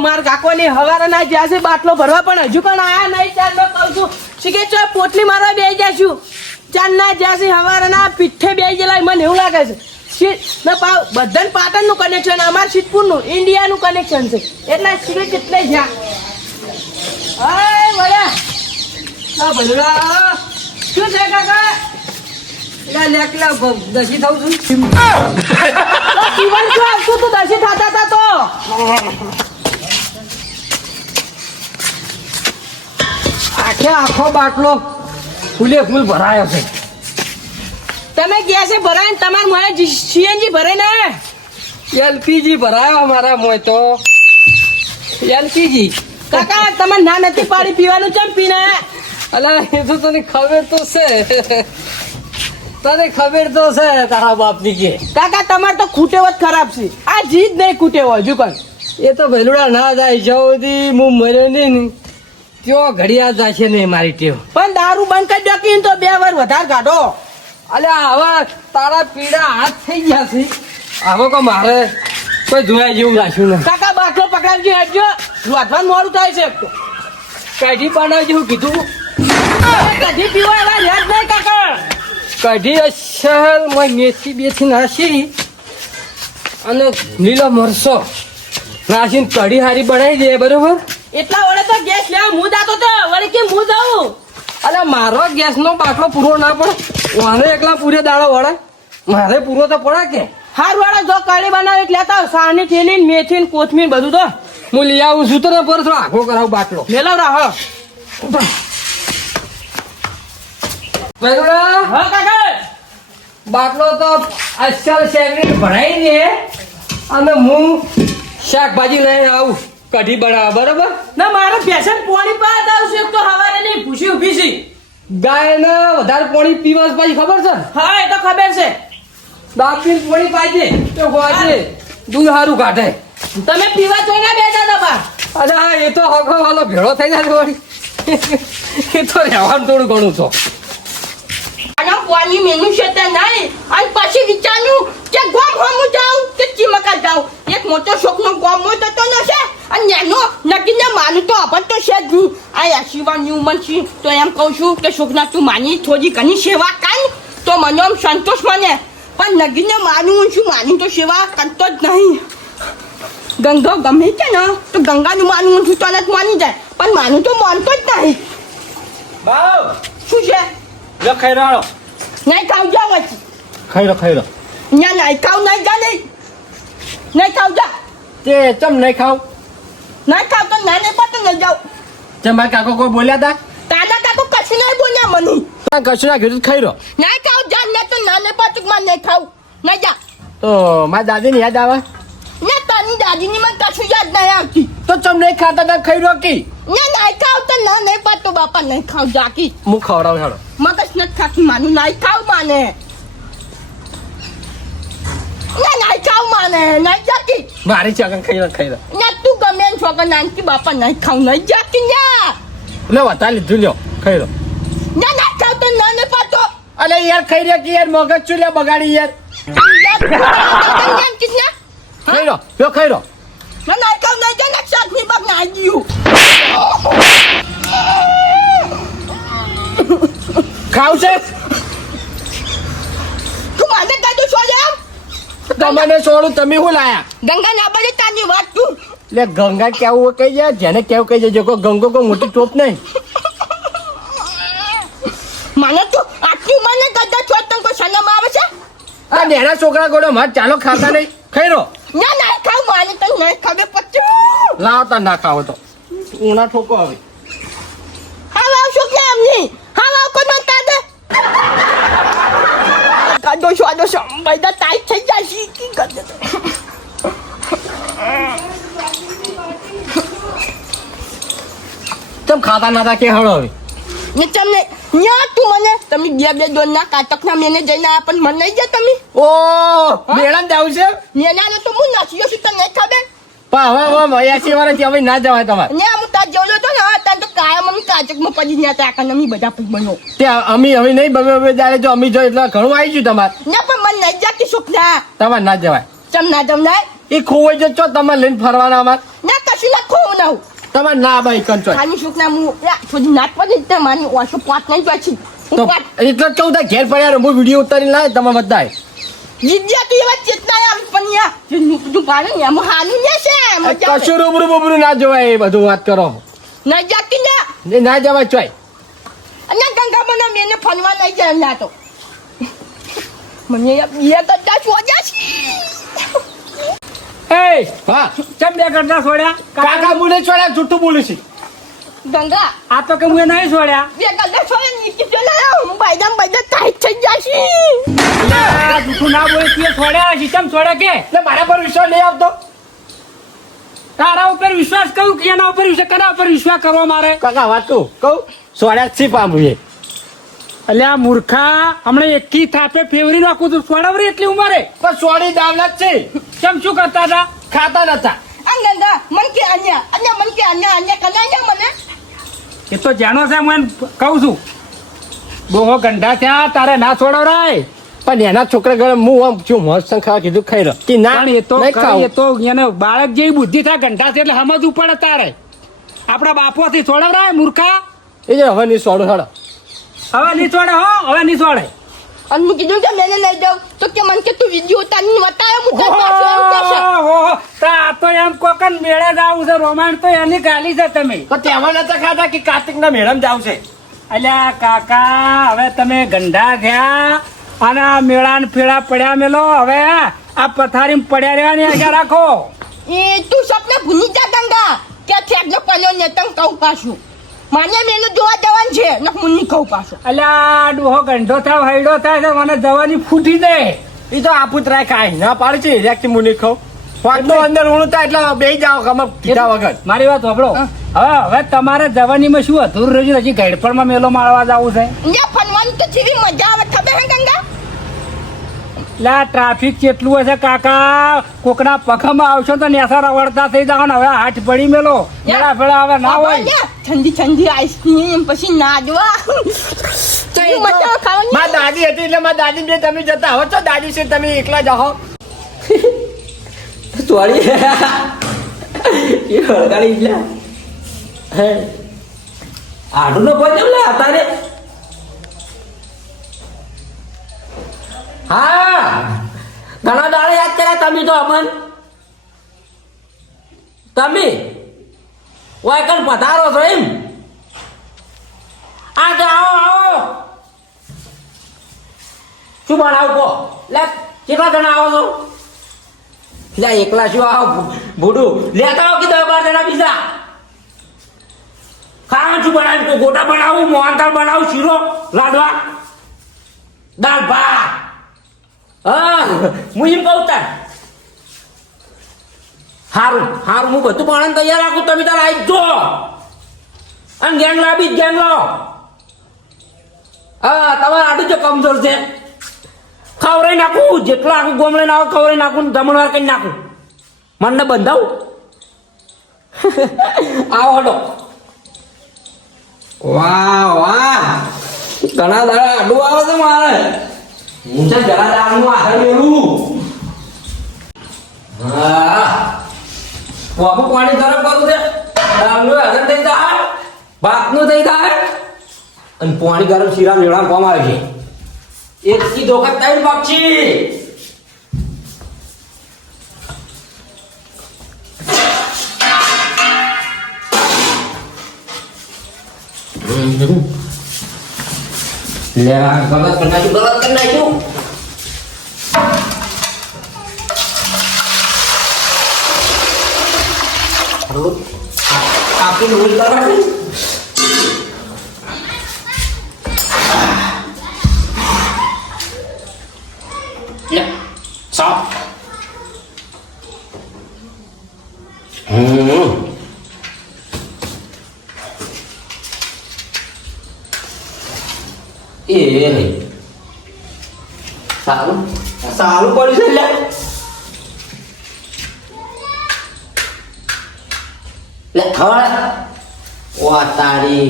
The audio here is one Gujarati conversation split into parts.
માર કાકોની હવારે ના જ્યાં છે બાટલો ભરવા પણ હજુ પણ આયા નહીં ચાર નો કહું છું. શીખે છો પોટલી મારવા બે જશું ચાર ના જ્યાં છે હવારે ના પીઠે બે ગયેલા મને એવું લાગે છે. શી- ને નું બધાને પાટણનું કનેક્શનનું ઇન્ડિયા ઇન્ડિયાનું કનેક્શન છે. એટલે શીખે કેટલે જ્યાં. હાય વળ્યા. આ ભલુડા. શું છે કાકા? દસી થઉં છું. જીવન શું આવતું તું? દર્શી થતા હતા તો? આખે આખો બાટલો ફૂલે ફૂલ ભરાયો છે. તમે ગેસે ભરાય ને તમારે મારે સીએનજી ભરે ને એલપીજી ભરાયો અમારા મોય તો. એલપીજી. કાકા તમારે ના નથી પાડી પીવાનું ચમ પીને? અલા એ તો તને ખબર તો છે. તને ખબર તો છે તારા બાપની કે. કાકા તમારે તો ખૂટેવો જ ખરાબ છે. આ જીત નહીં ખૂટેવો હજુ પણ. એ તો ભેલુડા ના જાય જવું હું મર્યો નહીં ત્યો ઘડિયાળ જશે ને મારી ટેવ? પણ દારૂ બંધ કરી ડોકીને તો બે વાર વધારે કાઢો. અલ્યા હવે તારા પીડા હાથ થઈ ગયા છે. હવે કો મારે કોઈ જોયા જેવું રાખ્યું ને કાકા બાટલો પકડાવજો હટજો વાંચવાનું મોડું થાય છે. કઢી બનાવજો જેવું કીધું. કઢી પીવા એવા રહ્યા નહીં કાકા. કઢી અસલ મય મેથી બેથી નાસી અને લીલો મરસો નાસીને કઢી હારી બનાવી દે બરોબર? એટલા વડે તો ગેસ લેવા હું જાતો તો વળી કે હું જાઉં? અલે મારો ગેસનો બાટલો પૂરો ના પડે. મારે એકલા પૂરે દાડો વળે. મારે પૂરો તો પડે કે? હાર વાળા જો કાળી બનાવે લેતા. સાની થેલી મેથી ને કોથમીર બધું તો હું લઈ આવું છું તો ને પર થોડો આખો કરાવું બાટલો. મેલવરા હા. બરોબર હા કાકા. બાટલો તો અસલ શેરી ભરાઈ ને અને હું શાકભાજી લઈને આવું. કઢી બનાવવા બરોબર? ના મારે ફેશન પોણી પાસે આવશે એક તો હવારે નહીં ભૂસી ઊભી છે. ગાયને વધારે પોણી પીવા પછી ખબર છે? હા એ તો ખબર છે. બાપી પોણી પાજે તો ગોજે દૂધ હારું કાઢે. તમે પીવા જોઈ ના બેઠા હતા બા. અરે હા એ તો હકો વાલો ભેળો થઈ જાય વળી. એ તો રહેવાનું થોડું ઘણું તો આના પોણી મેનુ છે તે નહીં. અને પછી વિચાર્યું કે ગોમ હમું જાઉં કે ચીમકા જાઉં એક મોટો શોખનો ગોમ મોટો તો ન છે અને નાનો નકીને માનું તો આપણ તો છે જ નહીં આ આશીર્વાદની ઉંમર છે તો એમ કહું છું કે સુખના તું માની થોડી ઘણી સેવા કર. તો મને આમ સંતોષ મને. પણ નગીને માનું છું માની તો સેવા કરતો જ નહીં. ગંગા ગમે છે ને તો ગંગાનું માનું છું તો જ માની જાય. પણ માનું તો માનતો જ નહીં. બાવ! શું છે? ખાઈ રહ્યો નહીં ખાવ જા વચ્ચે. ખાઈ રહ્યો Nhà નહીં cao નહીં ra đi Này cao ra તે ચમ નહીં ખાવ? Cao con này này bắt con này dậu ચમ મારા કાકો કોઈ બોલ્યા હતા Ta đã ta có cả xin ai buôn nhà mình ના કશું ના કીધું ખાઈ રહ્યો Này cao ra Này con này này bắt con này khâu Này ra તો મારા દાદીને યાદ આવે Nhưng mà cả xin yad này à kì તો ચમ નહીં ખાતા હતા ખાઈ રહ્યો કી Nhà này cao ta này này bắt tôi bà này khâu ra kì હું ખવડાવ હાડો Mà cái nét khắc mà nó này cao mà nè Nhà này cao mà nè Này ra kì મારી ચાકન ખાઈ રહ્યો ખાઈ રહ્યો Nhà tu cầm men cho con này Cái bà này khâu này ra kì nha લે વધારે લીધું લ્યો ખાઈ રહ્યો Nhà này cao ta này này bắt tôi અલે યાર ખાઈ રહ્યા કે યાર મગજ ચૂલ્યા બગાડી યાર ખાઈ રહ્યો લ્યો ખાઈ રહ્યો Nó này câu này cho nó sạch như bắp ngại nhiều ખાવ છે તમને સોળું તમે શું લાયા? ગંગા ના bao તાની વાત તું chú લે ગંગા કેવું કહી જાય? જેને કેવું કહી જાય કોઈ ગંગો કોઈ મોટી ચોપ નહીં. મને તો આટલી મને ગદા છોડ કોઈ સનમ આવે છે? આ નેના છોકરા ગોળો માર ચાલો ખાતા નહીં. ખાઈ રહ્યો ના ના ખાવ માને તો નહીં ખબર પછી લાવતા ના ખાવ તો. ઉણા ઠોકો હાવ આવશો કે એમ નહીં હાવ આવ કોઈ મન કાઢે છો આડો છો બધા ટાઈટ થઈ જાય છે કી કરે તમ ખાતા નાતા કે હળો હવે ને તમને ન્યા તું મને તમે બે બે દોન ના કાટકના મેને જઈને આ પણ મને નહીં જા તમે ઓ મેળા જાવ છે મેના તો હું નાચ્યો છું તને ખબર પણ હવે હવે મયાસી વર્ષથી હવે ના જવાય તમારે. ને હું તાર જેવલો તો ને તાર તો કાયમ અમે કાચકમાં પડી ગયા ત્યાં આખા અમે બધા પછી બનો ત્યાં અમે હવે નહીં બમે બમે જાડે જો અમી જો એટલે ઘણું આવી ગયું તમારે. ના પણ મને નહીં જાતી સુખના. તમારે ના જવાય. ચમ ના જમ ના. એ ખોવાઈ જતો તમારે લઈને ફરવાના અમારે. ના કશું ના ખો બનાવું તમારે ના ભાઈ કંચો આની સુખના હું યા, થોડી પડી માની ઓછો નહીં પછી. તો એટલે જ ઘેર પડ્યા. હું વીડિયો ઉતારી લાવે તમે બધા કશું રૂબરૂ બબરૂ ના જોવાય એ બધું વાત કરો. ના જાતી ના ના જવાય ચોય અને ગંગા મને મેને ફરવા લઈ જાય ના તો મને બે કદાચ સોજા છે. એ હા. ચમ બે કરતા છોડ્યા? કાકા બોલે છોડ્યા જૂઠું બોલું છે. ગંગા. આ તો કે હું નહીં છોડ્યા? બે કરતા સોયા નીચે ચલે હું બાયદામ બાયદા ટાઈટ થઈ જશે જૂઠું ના બોલે તે છોડ્યા સિસ્ટમ છોડે કે? એટલે મારા પર વિશ્વાસ નહીં આવતો. તારા ઉપર વિશ્વાસ કરું કે એના ઉપર વિશ્વાસ કના ઉપર વિશ્વાસ કરવા મારે? કાકા વાત કહું? કહું? સોડ્યા છી પામુએ એટલે આ મૂર્ખા હમણાં એકી થાપે ફેવરી નાખું તું સોડાવરી એટલી ઉંમરે? પણ સોડી દાવલા જ છે. ચમ શું કરતા હતા? ખાતા નતા. આ ગંગા મન કે અન્ય અન્ય મન કે અન્ય અન્ય કના મને? એ તો જાણો છે હું કહું છું. બહુ ગંડા થયા તારે ના છોડવરાય. પણ એના છોકરા ઘરે હું આમ છું મોજ સંખાવા કીધું ખાઈ રહ્યો કે ના એ તો એ તો એને બાળક જેવી બુદ્ધિ થાય ઘંટા છે એટલે સમજવું પડે તારે આપણા બાપોથી છોડવરાય મૂર્ખા. એ જે હવે નહીં છોડો હેડો હવે નહીં છોડે હો હવે નહીં છોડે અને હું કીધું કે મેને લઈ જાઉં. તો કે મન કે તું વીડિયો ઉતારીને બતાવે હું તને પાછું એમ કહેશે. ઓહો, તા આ તો એમ કોકન મેળે જ આવું છે રોમાન તો એની ગાલી છે તમે. તો તેમાં નતા ખાતા કે કાર્તિક ના મેળમ જાવ છે? અલ્યા કાકા હવે તમે ગંડા થયા અને આ ને ફેળા પડ્યા મેલો. હવે આ પથારી પડ્યા રહેવાની આગળ રાખો. એ તું સપને ભૂલી જા ગંગા કે ઠેકનો પનો ને તમ કહું પાછું. માને મેનુ જોવા જવાનું છે ને હું નહીં કહું પાછું. અલ્યા ડોહો ગંઢો થાય હૈડો થાય તો મને જવાની ફૂટી દે. એ તો આપુતરાય કાંઈ ના પાડે છે રેક્ટી મુની ખાવ પાંચનો અંદર ઉણતા એટલે બે જાઓ કમ કીધા વગર. મારી વાત સાંભળો. હવે હવે તમારે જવાનીમાં શું અધૂરું રહ્યું હજી ગઈડપણમાં મેલો મારવા જવું છે? ને ફનવાની તો જેવી મજા આવે ખબર હે ગંગા? લા ટ્રાફિક કેટલું હશે કાકા કોકના પખમાં આવશો તો નેસા રવડતા થઈ જાવ ને. હવે હાથ પડી મેલો. મેળા ફેળા હવે ના હોય. ઠંડી ઠંડી આઈસ્ક્રીમ પછી મજા આવે દાદી હતી એટલે મા દાદી બે તમે જતા હો. છો દાદી છે તમે એકલા જાઓ ચોરી એ હળગાડી ગયા હે. આડું નો પહોંચ્યો લે તારે હા ઘણા દાડે યાદ કર્યા તમે તો અમન? તમે? ઓય, કણ પધારો છો એમ? આ આવો આવો. શું બનાવું કહો? લે, કેટલા જણા આવો છો? લે, એકલા શું આવો? ભૂડું. લેતા આવો કીધો બાર જણા બીજા. ખાવાનું શું બનાવ્યું? ગોટા બનાવું, મોહનથાળ બનાવું, શીરો, લાડવા, દાળ, ભાત. હા, હું એમ કહું તાર. હારું હારું, હું બધું બનાવીને તૈયાર રાખું, તમે તાર આવી જો અને ગેંગ લાવી ગેંગ લાવો હા, તમારે આડું જો કમજોર છે. ખવરાઈ નાખું, જેટલા આખું ગોમડે ના ખવરાઈ નાખું દમણવાર કરી નાખું. મને બંધાવું? આવો હડો. વાહ વાહ. ઘણા દાડા આડું આવે છે મારે. હું છે ઘણા દાડાનું આગળ મેળવું હા બાપુ પાણી ગરમ કરું છે દાળનું આગળ થઈ જાય ભાતનું થઈ જાય અને પાણી ગરમ શીરા મેળા કોમ આવે છે એક કી ધોકા ત્રણ પક્ષી લે ગલત કરી નાખ્યું ગલત કરી નાખ્યું. આપી રોજ કરવાનું એ સારું સારું પડ્યું છે લે લે ખબર વા તારી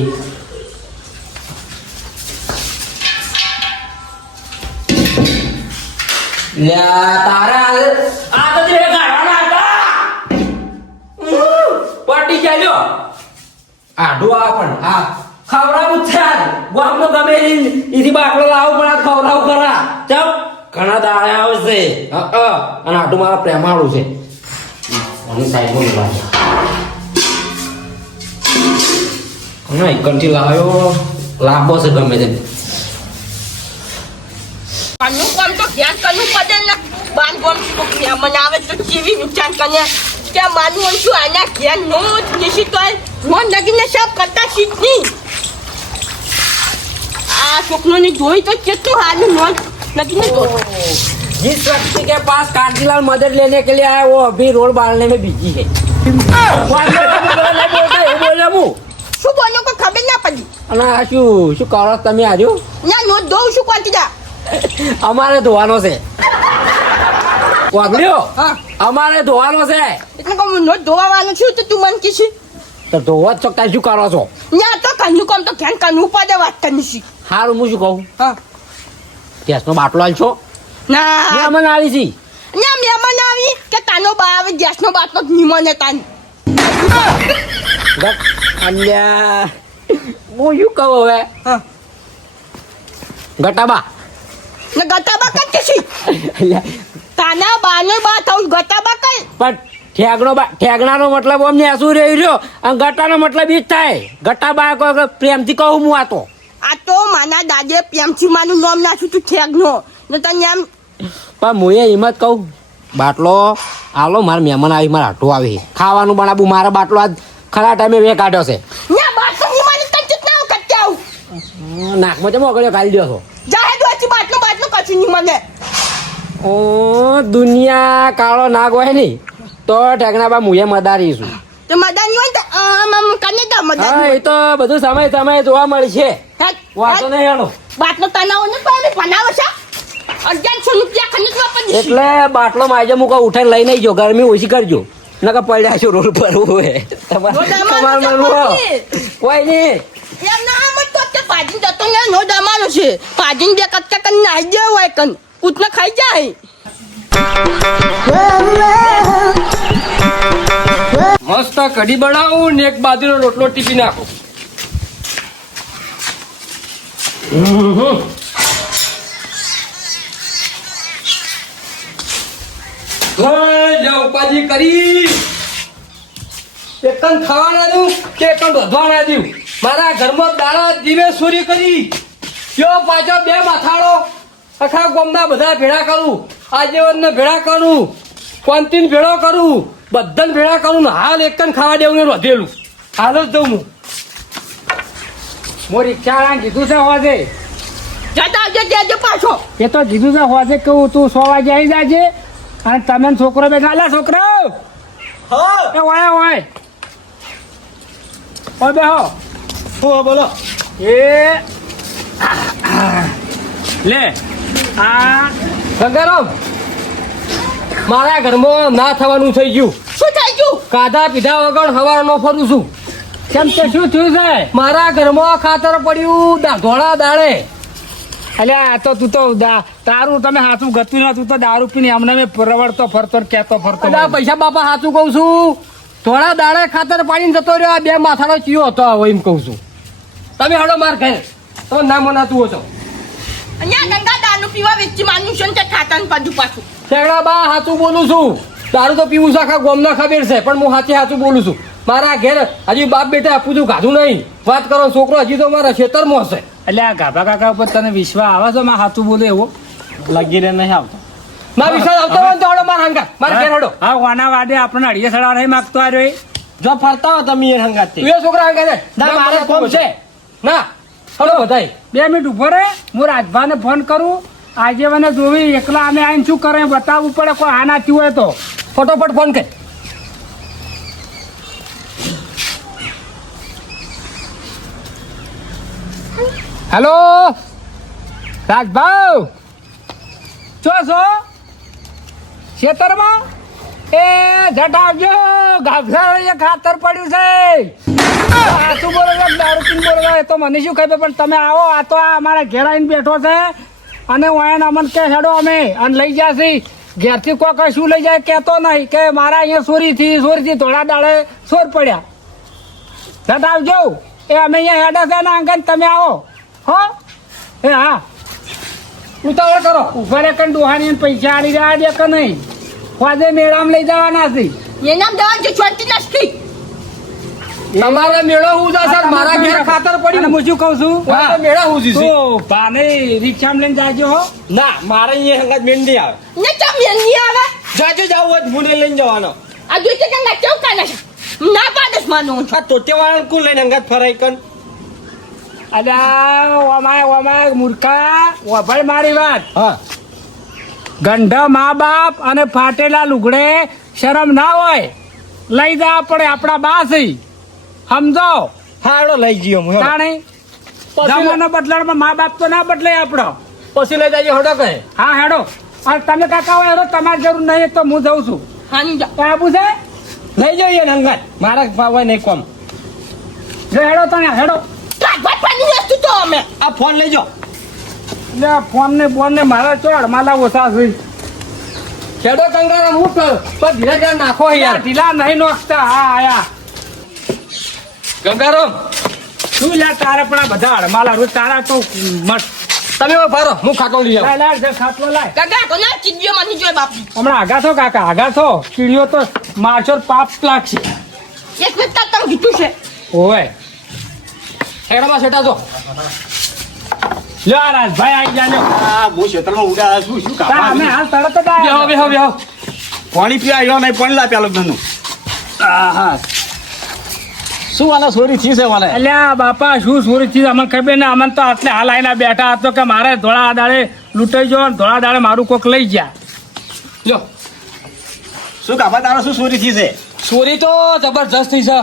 લે તારા આ તો તે ગાળવાના પટી ગયા લ્યો લ્યો આડું આ પણ આ ખવડાવું જ છે. ગામનો ગમે એ બાટલો લાવું પણ આ ખવડાવું ખરા. ચમ ઘણા દાડા આવશે. અને આટલું મારા પ્રેમાળું છે. અને સાઈડમાં લાવ્યો. લાંબો છે ગમે તેમ. આનું કામ તો ધ્યાન કરવું પડે ને. બાન ગોમ કોક મહેમાન આવે તો કેવી નુકસાન કરે. કે માનું શું આના ઘેર નો જ નિશી તો મોન લગીને સબ કરતા શીખની આ છોકરોને જોઈ તો કેટલું હારું મોન લગીને તો जिस व्यक्ति के पास कांटीलाल मदद लेने के लिए आया वो अभी रोड बांधने में बिजी है બોલે હું શું બોલ્યો કોઈ ખબર ના પડી અને આ શું શું કરો છો તમે આજુ ના નો દઉં શું કોણ જા અમારે ધોવાનો છે વાગડ્યો હા અમારે ધોવાનો છે એટલે કહું નો ધોવાનું છું તો તું મને કીધી તો ધોવા જ ચોક્કસ શું કરો છો ના તો કન્યું કામ તો ધ્યાન કરવું પડે વાત કરી હારું હું શું કહું? હા. ગેસનો બાટલો આલશો? ના. મહેમાન આવી છી ના મહેમાન આવી કે તાનો બા આવે ગેસનો બાટલો નિમોને તાન. અલ્યા. હું શું કહું હવે? હા. ગટાબા. ને ગટાબા કઈ કીધી તાના બાને બા થયું ગટાબા કઈ? પણ ઠેગનો બા ઠેગણાનો મતલબ અમને શું રહી રહ્યો? અને ગટાનો મતલબ ઈ જ થાય. ગટાબા પ્રેમથી કહું હું આ તો. આ તો માના દાદે પ્રેમથી માનું નામ નાખ્યું તું ઠેગનો ને તને એમ પણ હું એ હિંમત કહું. બાટલો આલો મારા મહેમાન આવી મારા આટો આવી. ખાવાનું બનાવું મારા બાટલો આજ ખરા ટાઈમે વે કાઢ્યો છે. નાકમાં જમો કર્યો કાઢી દો છો? જાહે દોચી બાટલો બાટલો કશું મને ઓ દુનિયા કાળો નાગ હોય નહીં. તો ઠેકના બા મુએ મદારીશું તો મદાની હોય તો આમ આમ તો મદાની એ તો બધું સમય સમય જોવા મળશે વાતો નહીં હેડો. બાટલો તનાવો ને પામે બનાવો છે. અગિયારસો રૂપિયા ખનીજ વાપરી એટલે બાટલો માજે મુકો ઉઠાઈ લઈ નહીં જો ગરમી ઓછી કરજો. નકા પડ્યા છો રોડ પર હોય તમારે છે? કોઈ નહીં. એમ ના આમ તો તે પાજીન જતો ને નો દમાનો છે. પાજીન બે કચ્ચા કન નાઈ દે હોય કન ઉતને ખાઈ જાય. મસ્ત કઢી બનાવું ને એક બાજુનો રોટલો ટીપી નાખો. ઉપાજી કરી. એકન ખાવાના દઉં કે એકન વધવાના દઉં મારા ઘરમાં દાડા દીવે સુરી કરી. કયો પાછો બે માથાડો આખા ગોમના બધા ભેળા કરું. આજે ભેળા કરું. કોંતીન ભેળો કરું. બધાને ભેળા કરું ને હાલ એકન ખાવા દેવું ને વધેલું હાલ જ દઉં હું. મોરી રિક્ષાવાળાને કીધું છે હોજે? જતા આવજે દેજો પાછો. એ તો કીધું છે હોજે કહું હું તું સો વાગે આવી જાજે અને તમે છોકરો બેઠા. લા છોકરો! એ ઓય બે હો શું બોલો. એ લે આ ગંગારામ. મારા ઘરમાં ના થવાનું થઈ ગયું. શું થઈ ગયું? કાધા પીધા વગર હવારનો ફરું છું. કેમ કે શું થયું છે? મારા ઘરમાં ખાતર પડ્યું ધોળા દાડે. એટલે આ તો તું તો દા- તારું તમે હાથું ગતું ના તું તો દારૂ પીને અમને મેં રવડતો ફરતો કેતો ફરતો પૈસા બાપા સાચું કહું છું. ધોળા દાડે ખાતર પાડીને જતો રહ્યો આ બે માથાનો ચીયો હતો આવો એમ કહું છું. તમે હડો માર ઘરે. તમે ના મનાતું છો. અહીંયા ગંગા દારૂ પીવા વેચી માનું છે ને તે ખાતાને પાછું પાછું. શેગડા બા હાચું બોલું છું. દારૂ તો પીવું છે આખા ગોમના ખબર છે પણ હું સાચે હાચું બોલું છું. મારા ઘેર હજી બાપ બેટા આપું છું ગાધું નહીં. વાત કરો છોકરો હજી તો મારા ખેતરમાં હશે. એટલે આ ગાભા કાકા ઉપર તને વિશ્વાસ આવે છે માં હાચું બોલે એવો? લાગી રે નહીં આવતો. મારા વિશ્વાસ આવતો હોય તો હડો મારા હંગા મારા ઘેર હડો હા વાના વાડે આપણને અડીએ સડા નહીં માગતો આ રહ્યો જો ફરતા હો તમે એ હંગાત એ છોકરા હંગા ના મારે કોમ છે. ના. હડો બધાય, બે મિનિટ ઊભો રે હું રાજભાને ફોન કરું. આજે મને જોવી, એકલા અમે આવીને શું કરે, બતાવવું પડે, કોઈ આ નાચ્યું હોય તો. ફટોફટ ફોન કર. હેલો? રાજભાવ? છો છો? ખેતરમાં? એ, જટ આવજો. ગાભલા ખાતર પડ્યું છે. આ બોલો છો, દારૂ પીને બોલો એ તો મને શું ખબર, પણ તમે આવો, આ તો આ અમારા ઘેર આવીને બેઠો છે. અને વાયન અમન કે હેડો અમે, અને લઈ જશે. ઘેરથી કોક શું લઈ જાય કહેતો નહીં, કે મારા અહીંયા ચોરીથી ચોરીથી ધોળા દાડે ચોર પડ્યા. ઘટ આવજો. એ અમે અહીંયા હેડા છે ને અંકલ તમે આવો. હો? એ હા. ઉતાવળ કરો. ઉપર એક ડોહાની પૈસા આલી રહ્યા દે કે નહીં? વાજે મેળામાં લઈ જવાના છે. એનામ દવા જે છોડતી નથી તમારે મેળો હું જશે મારા ઘેર ખાતર પડી. હું શું કહું છું? તો મેળા હું જઈશ તો પાને રિક્ષામાં લઈને જાજો હો. ના મારે અહીંયા હંગાત મેન નહીં આવે. ને ચમ મેન નહીં આવે. જાજો જાવ હોય લઈને જવાનો. આ જોઈ કે ના કેવું કાને છે? ના પાડસ માનું છું આ તોટેવાળાને કુ લઈને હંગાત ફરાઈ કન? અલા ઓમાય ઓમાય મૂર્ખા ઓભળ મારી વાત. હા. ગંઢા મા બાપ અને ફાટેલા લુગડે શરમ ના હોય લઈ જા પડે આપણા બાસી. સમજો? હાડો લઈ ગયો હું. તાણે? જમાનો બદલાડમાં મા બાપ તો ના બદલે આપણો પછી લઈ જાય હડો કહે હા હેડો. અને તમે કાકા હોય હેડો તમારી જરૂર નહીં તો હું જઉં છું. હાની જા આબુ છે લઈ જઈએ એને હંગાત મારા ફાવાય નહીં કોમ. જો હેડો તને હેડો. બાપાની વસ્તુ તો અમે. આ ફોન લઈ જાઓ લે ફોન ને બોન ને મારા ચોડ માલા ઓછા છે. ખેડો કંગારા હું પણ ધીરે ધીરે નાખો યાર ઢીલા નહીં નાખતા. હા આયા. ગંગારામ શું લે તારે પણ આ બધા હડમાલા રોજ તારા તો મસ્ત. તમે હવે ફારો હું ખાટો લઈ આવું. લાય લાય જે ખાટલો લાય. કાકા તો ના ચીડિયો માની જોય બાપી હમણાં આગા છો કાકા આગા છો ચીડિયો તો મારશો પાપ લાગશે. એક મિનિટ તમે કીધું છે. ઓય ખેડામાં સેટા જો લ્યો રાજભાઈ આવી જાજો. લ્યો આ હું ક્ષેત્રમાં ઉડા છું શું તા અમે હાલ તરત બેહો બેહો બેહો. પાણી પીવા આવ્યો નહીં પણ લા પેલો હા શું વાલા સોરી થી છે વાલા? અલ્યા બાપા શું સુરત અમને ખબર ને અમને તો આટલે હાલ આવીને બેઠા હતો કે મારે ધોળા દાડે લૂંટાઈ ગયો ધોળા દાડે મારું કોક લઈ ગયા. જો શું કાપા તારો શું સોરી થી છે? સોરી તો જબરજસ્ત થઈ છે.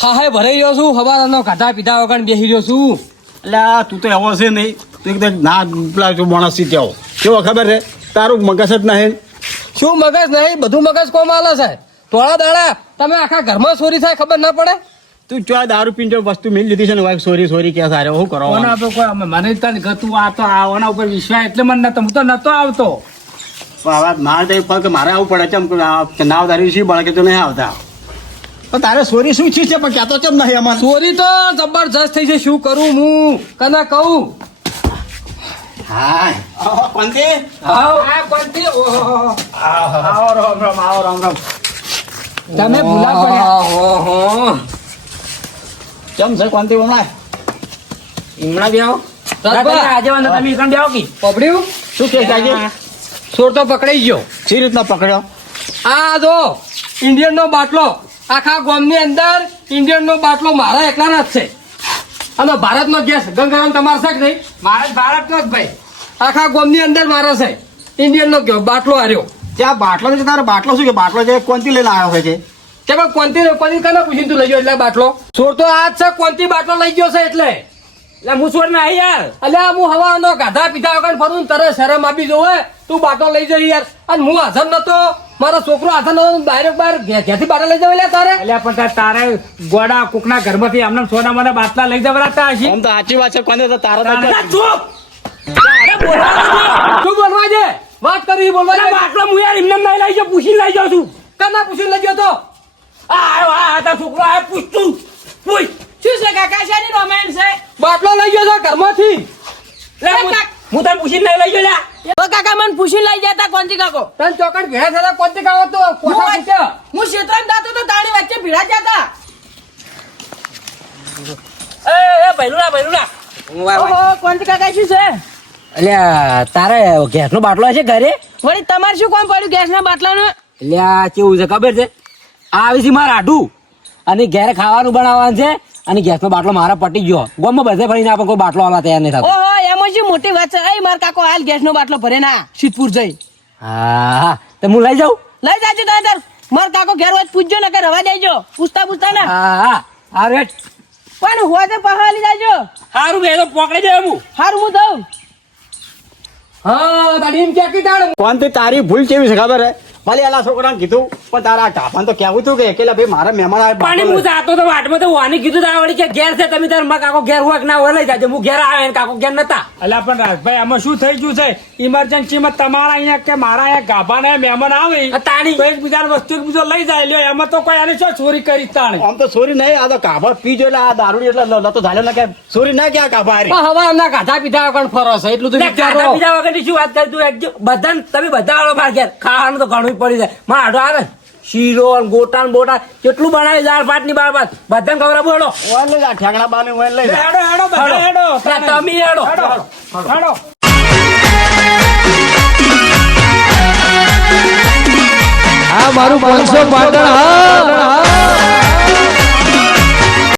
હા હા ભરાઈ રહ્યો છું હવારનો ખાધા પીધા વગર બેસી રહ્યો છું. એટલે આ તું તો એવો છે નહીં. તું એકદમ ના પેલા માણસથી ત્યાં. કેવો ખબર છે? તારું મગજ જ નહીં. શું મગજ નહીં? બધું મગજ કોમ આલે છે? થોડા દાડા તમે આખા ઘરમાં ચોરી થાય ખબર ના પડે? તું ચો દારૂ પીને વસ્તુ મિલ લીધી છે ને વાઈફ સોરી સોરી કે સારે શું કરો ઓના પર કોઈ અમે- મને તને ગતું આ તો આવાના ઉપર વિશ્વાસ એટલે મને નતો હું તો નતો આવતો. મારે તો ફક્ત મારે આવું પડે છે કે નાવ દારૂ શી બળકે કે તો નહીં આવતા. પણ તારે સોરી શું છે? પણ ક્યાં તો ચમ નહીં અમારે? સોરી તો જબરજસ્ત થઈ છે શું કરું હું? કને કહું? હા કોણથી આવ. આ કોણથી? ઓહો. આવો રામ રામ આવો રામ રામ. તમે ભૂલા પડ્યા. ઓહો. ચમ છે કોણથી હમણાં? હમણાં બી આવો. આજે વાંધો તમે ઈકણ બેહો કી? પકડ્યું? શું કે છે ચોર તો પકડાઈ ગયો. સી રીતના પકડ્યો? આ જો ઇન્ડિયન નો બાટલો. આખા ગામની અંદર ઇન્ડિયન નો બાટલો મારા એકલાના જ છે. અને ભારત નો ગેસ. ગંગારામ તમારે છે કે નહીં? મારે ભારત ભારતનો જ ભાઈ. આખા ગોમની અંદર મારે છે. ઇન્ડિયન નો કયો બાટલો હાર્યો ત્યાં બાટલો છે તારો બાટલો શું કે બાટલો છે કોનથી લઈને આવ્યો હોય છે તે પણ કોનથી કોની કને પૂછીને તું લઈ ગયો એટલે બાટલો? ચોર તો આ જ છે કોનથી બાટલો લઈ ગયો છે એટલે. એટલે હું છોડ ના યાર. એટલે હું હવાનો ગાધા પીધા વગર ફરું ને તારે શરમ આપી જોવે તું બાટલો લઈ જઈ યાર. અને હું હાજર નતો. મારો છોકરો હાજર નતો બહાર બહાર ઘેરથી બાટલો લઈ જવા તારે. એટલે પણ તારે ગોડા કુકના ઘરમાંથી આમને સોના મોના બાટલા લઈ જવરાતા હશે આમ તો સાચી વાત છે કોને તો તારો ચૂપ! શું બોલવા છે વાત કરી બોલવા અલા, છે હું યાર એમને નહીં લઈ જાઉં પૂછી લઈ જાઉં છું. કના પૂછીને લઈ ગયો તો? આ આ આ છોકરો આ પૂછતું પૂછ. શું છે કાકા? શાની રોમેન્સ છે? બાટલો લઈ ગયો છે ઘરમાંથી. લે, હું હું તને પૂછીને નહીં લઈ ગયો લ્યા કાકા મને પૂછી લઈ જતા કોણથી કાકો. તને ચોકડ ભેળા થતા કોનથી કાવો તો કોઠા પૂછ્યા? હું ક્ષેત્રમાં જાતો તો તાણી વચ્ચે ભીડા જતા. એ એ ભૈલુડા ભૈલુડા ઓહો કોણથી કાકા શું છે? અલ્યા તારે ગેસ નો બાટલો છે ઘરે? વળી તમારે શું કામ પડ્યું ગેસના બાટલાનું? અલ્યા કેવું છે ખબર છે? આ આવી છે મારા આઢું. અને ઘેરે ખાવાનું બનાવવાનું છે અને ગેસ નો બાટલો મારા પટી ગયો. ગોમમાં બધે ફરીને આપણે કોઈ બાટલો આલા તૈયાર નહીં થતો. ઓહો એમાં જ મોટી વાત છે? એ મારા કાકો હાલ ગેસનો બાટલો ભરે ના. સિદ્ધપુર જઈ. હા હા તો હું લઈ જાઉં? લઈ જાજો દાદર મારા માર કાકો ઘેર હોય પૂછજો ને કે રવા દેજો. પૂછતા પૂછતા ને. હા હા. હા રેટ પણ હોય તો પહાલી જાજો. સારું બે તો પકડી દે હું હારું હું દઉં હા તારી એમ ક્યાં તારી ભૂલ કેવી છે ખબર હે? ભલે એલા છોકરાને કીધું પણ તારા કાપાને તો કેવું હતું કે? એકલા ભાઈ મારા મહેમાન આવે પણ હું જાતો તો વાટમાં તો વાની કીધું તા વળી કે ઘેર છે તમે તારમાં કાકો ઘેર હોય ના હોય લઈ જાજો. હું ઘેર આવે ને કાકો ઘેર નતા. અલ્યા પણ રાજભાઈ આમાં શું થઈ ગયું છે? ઇમરજન્સીમાં તમારા અહીંયા કે મારા અહીંયા ગાભાના મહેમાન આવે? તાણી. તો એક બીજા વસ્તુ બીજો લઈ જાય. લ્યો એમાં તો કોઈ આને શું ચોરી કરી તાણે? આમ તો ચોરી નહીં આ તો કાભા પીજો એટલે આ દારૂડી એટલે લતો ઝાલ્યો ને કે ચોરી ના કે આ કાભા હારી હવે એમના ગાધા પીધા વગર ફરો છે એટલું તો વિચારો. વિચારો પીધા વગરની શું વાત કરી તું બધા તમે બધા વાળો ભાગ્યા ઘેર. ખાવાનું તો ઘણું પડી જાય. માં આડો આવે. શીરો ગોટાન ગોટા બોટા કેટલું બનાવી દાળ ભાતની બાર ભાત બધાને ખવડાવું હેડો. ઓય લઈ જા ઠેકડા બાને ઓય લઈ હેડો હેડો હેડો તમે હેડો. હેડો હેડો. મારું પાંચસો પાટણ હા.